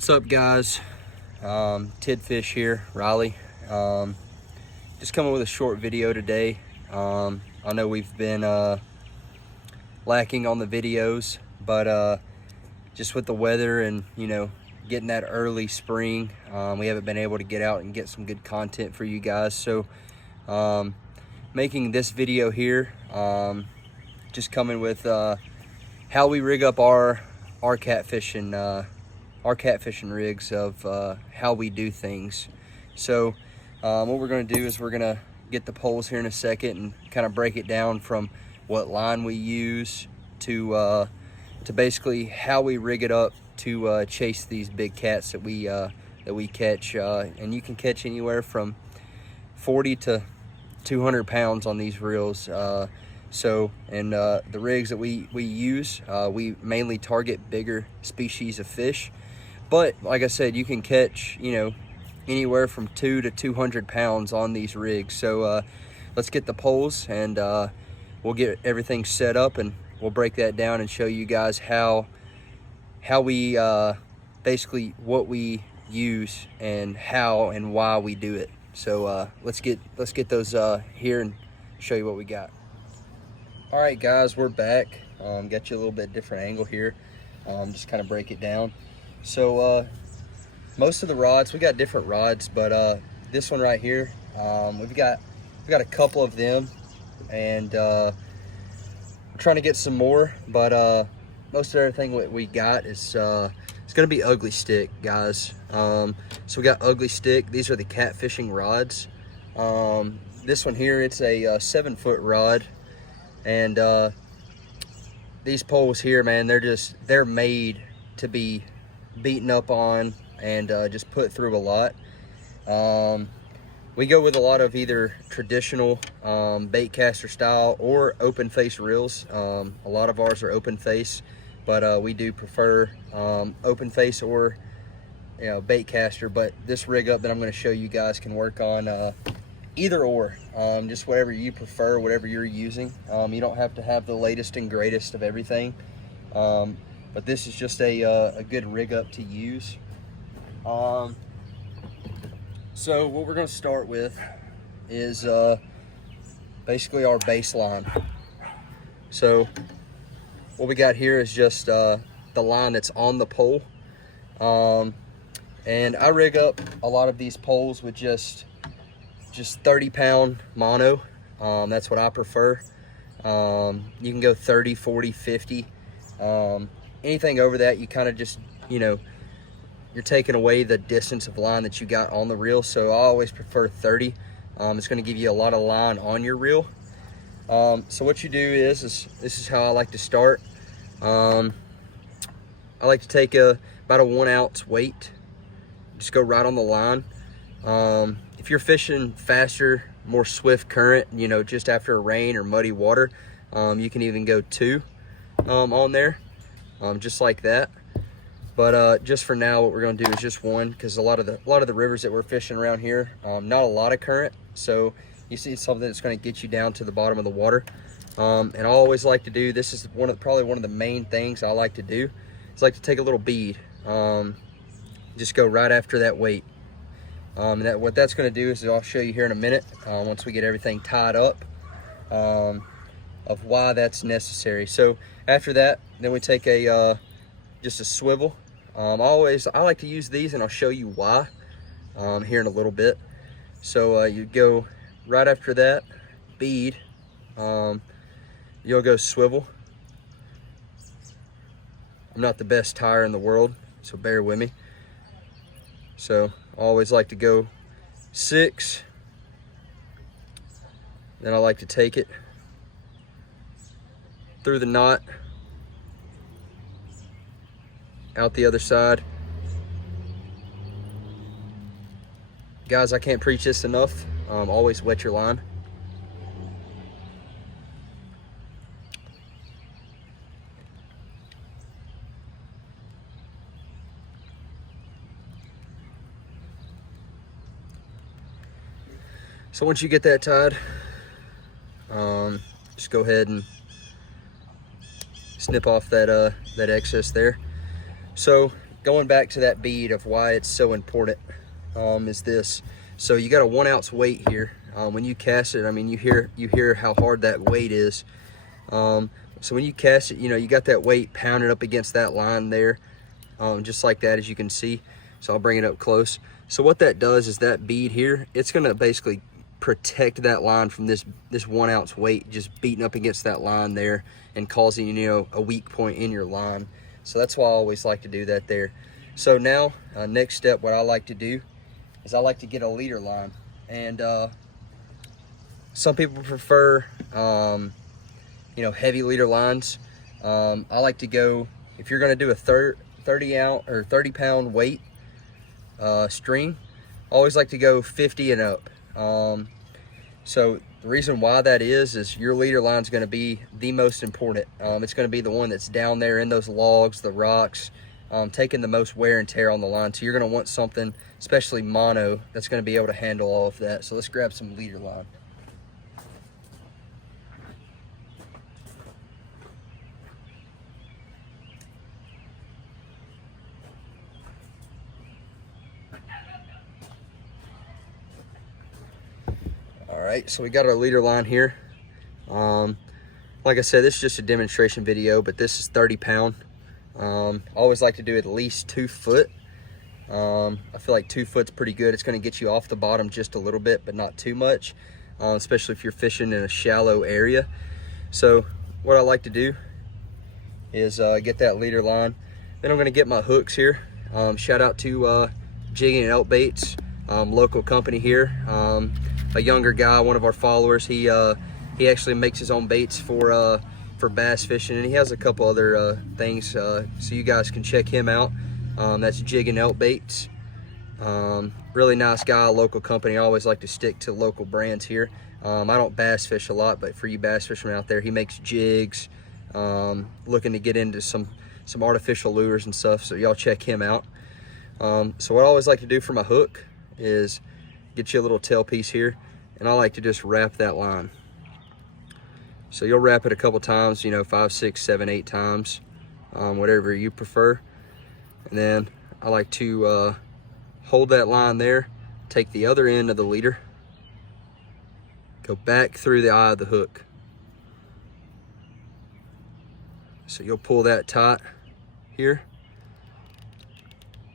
What's up, guys? Tidfish here, Riley. Just coming with a short video today. I know we've been lacking on the videos, but just with the weather and getting that early spring, we haven't been able to get out and get some good content for you guys. So making this video here, just coming with how we rig up our catfishing rigs, of how we do things. So what we're going to do is we're going to get the poles here in a second and kind of break it down from what line we use to basically how we rig it up to chase these big cats that we catch, and you can catch anywhere from 40 to 200 pounds on these reels. The rigs that we use, we mainly target bigger species of fish. But like I said, you can catch, anywhere from 2 to 200 pounds on these rigs. So let's get the poles and we'll get everything set up, and we'll break that down and show you guys how we basically what we use and how and why we do it. So let's get those here and show you what we got. All right, guys, we're back. Got you a little bit different angle here. Just kind of break it down. So most of the rods, we got different rods, but this one right here, we've got a couple of them, and we're trying to get some more, but most of everything we got is it's gonna be ugly stick, guys. So we got ugly stick. These are the catfishing rods. This one here, it's a 7-foot rod, and these poles here, man, they're made to be beaten up on and just put through a lot. We go with a lot of either traditional bait caster style or open face reels. A lot of ours are open face, but we do prefer open face or bait caster. But this rig up that I'm going to show you guys can work on either or, just whatever you prefer, whatever you're using. You don't have to have the latest and greatest of everything, but this is just a good rig up to use. So what we're going to start with is basically our baseline. So what we got here is just the line that's on the pole, and I rig up a lot of these poles with just 30-pound mono. That's what I prefer. You can go 30, 40, 50. Anything over that, you kind of just, you're taking away the distance of line that you got on the reel. So I always prefer 30. It's going to give you a lot of line on your reel. So what you do is this is how I like to start. I like to take about a 1 ounce weight, just go right on the line. If you're fishing faster, more swift current, just after a rain or muddy water, you can even go 2 on there, just like that. But just for now, what we're going to do is just 1, because a lot of the rivers that we're fishing around here, not a lot of current, so you see something that's going to get you down to the bottom of the water. And I always like to do, this is probably one of the main things I like to do, is like to take a little bead, just go right after that weight. And what that's going to do is, I'll show you here in a minute, once we get everything tied up, of why that's necessary. So after that, then we take just a swivel. I like to use these, and I'll show you why here in a little bit. So you go right after that bead, you'll go swivel. I'm not the best tire in the world, so bear with me. So I always like to go 6, then I like to take it through the knot, out the other side. Guys, I can't preach this enough. Always wet your line. So once you get that tied, just go ahead and snip off that excess there. So going back to that bead of why it's so important, is this. So you got a 1 ounce weight here. When you cast it, I mean, you hear how hard that weight is. So when you cast it, you know, you got that weight pounded up against that line there, just like that, as you can see. So I'll bring it up close. So what that does is that bead here, it's gonna basically protect that line from this 1 ounce weight just beating up against that line there and causing, you know, a weak point in your line. So that's why I always like to do that there. So now, next step, what I like to do is I like to get a leader line. And some people prefer, you know, heavy leader lines. I like to go, if you're gonna do a 30 ounce or 30 pound weight string, I always like to go 50 and up. So the reason why that is your leader line is going to be the most important. It's going to be the one that's down there in those logs, the rocks, taking the most wear and tear on the line. So you're going to want something, especially mono, that's going to be able to handle all of that. So let's grab some leader line. All right, so we got our leader line here. Like I said, this is just a demonstration video, but this is 30 pound. I always like to do at least 2 foot. I feel like 2 foot's pretty good. It's gonna get you off the bottom just a little bit, but not too much, especially if you're fishing in a shallow area. So what I like to do is get that leader line. Then I'm gonna get my hooks here. Shout out to Jigging and Elk Baits, local company here. A younger guy, one of our followers, he actually makes his own baits for bass fishing, and he has a couple other things, so you guys can check him out. That's Jigging Elk Baits. Really nice guy, local company. I always like to stick to local brands here. I don't bass fish a lot, but for you bass fishermen out there, he makes jigs, looking to get into some artificial lures and stuff, so y'all check him out. So what I always like to do for my hook is get you a little tail piece here, and I like to just wrap that line. So you'll wrap it a couple times, you know, 5, 6, 7, 8 times, whatever you prefer. And then I like to hold that line there, take the other end of the leader, go back through the eye of the hook. So you'll pull that tight here,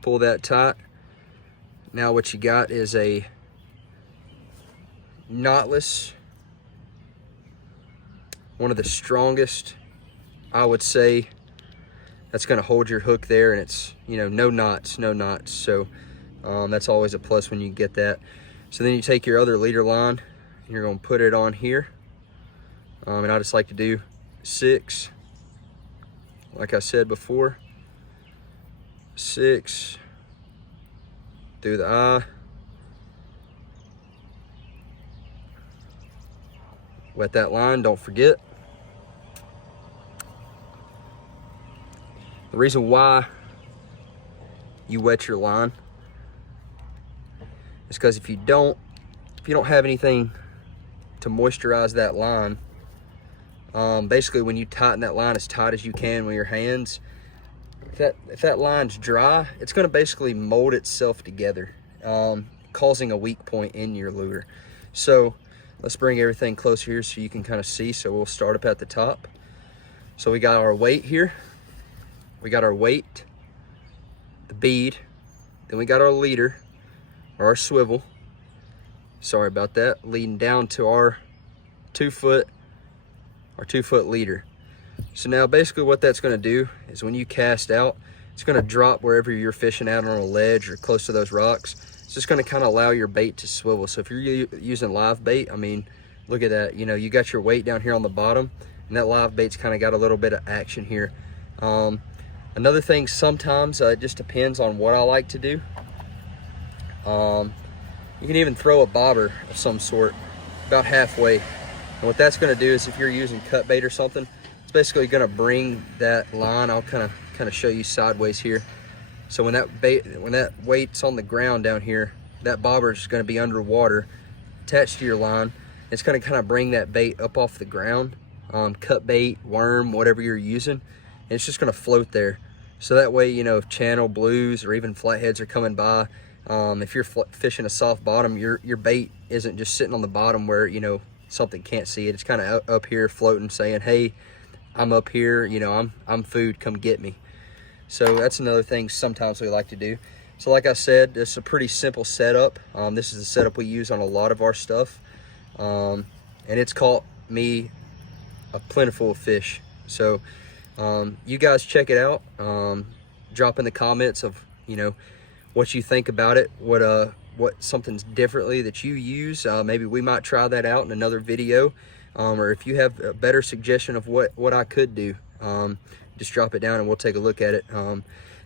pull that tight. Now what you got is a knotless, one of the strongest, I would say, that's going to hold your hook there, and it's, you know, no knots. So that's always a plus when you get that. So then you take your other leader line and you're going to put it on here, and I just like to do 6, like I said before, 6 through the eye. Wet that line, don't forget. The reason why you wet your line is because if you don't have anything to moisturize that line, basically when you tighten that line as tight as you can with your hands, if that line's dry, it's going to basically mold itself together, causing a weak point in your lure. So let's bring everything closer here so you can kind of see. So we'll start up at the top. So we got our weight here. We got our weight, the bead, then we got our leader, or our swivel. Sorry about that. Leading down to our 2 foot leader. So now basically what that's going to do is when you cast out, it's going to drop wherever you're fishing out on a ledge or close to those rocks. It's just going to kind of allow your bait to swivel. So if you're using live bait, I mean, look at that. You know, you got your weight down here on the bottom, and that live bait's kind of got a little bit of action here. Another thing, sometimes it just depends on what I like to do. You can even throw a bobber of some sort about halfway. And what that's going to do is if you're using cut bait or something, it's basically going to bring that line. I'll kind of show you sideways here. So when that weight's on the ground down here, that bobber is going to be underwater, attached to your line. It's going to kind of bring that bait up off the ground, cut bait, worm, whatever you're using. And it's just going to float there. So that way, you know, if channel blues or even flatheads are coming by, if you're fishing a soft bottom, your bait isn't just sitting on the bottom where, you know, something can't see it. It's kind of up here floating, saying, hey, I'm up here, you know, I'm food, come get me. So that's another thing sometimes we like to do. So like I said, it's a pretty simple setup. This is the setup we use on a lot of our stuff. And it's caught me a plentiful of fish. So you guys check it out. Drop in the comments of, you know, what you think about it, what something's differently that you use. Maybe we might try that out in another video, or if you have a better suggestion of what I could do, just drop it down and we'll take a look at it.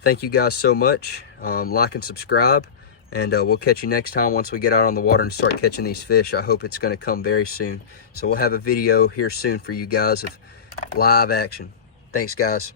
Thank you guys so much. Like and subscribe, and we'll catch you next time once we get out on the water and start catching these fish. I hope it's going to come very soon. So we'll have a video here soon for you guys of live action. Thanks, guys.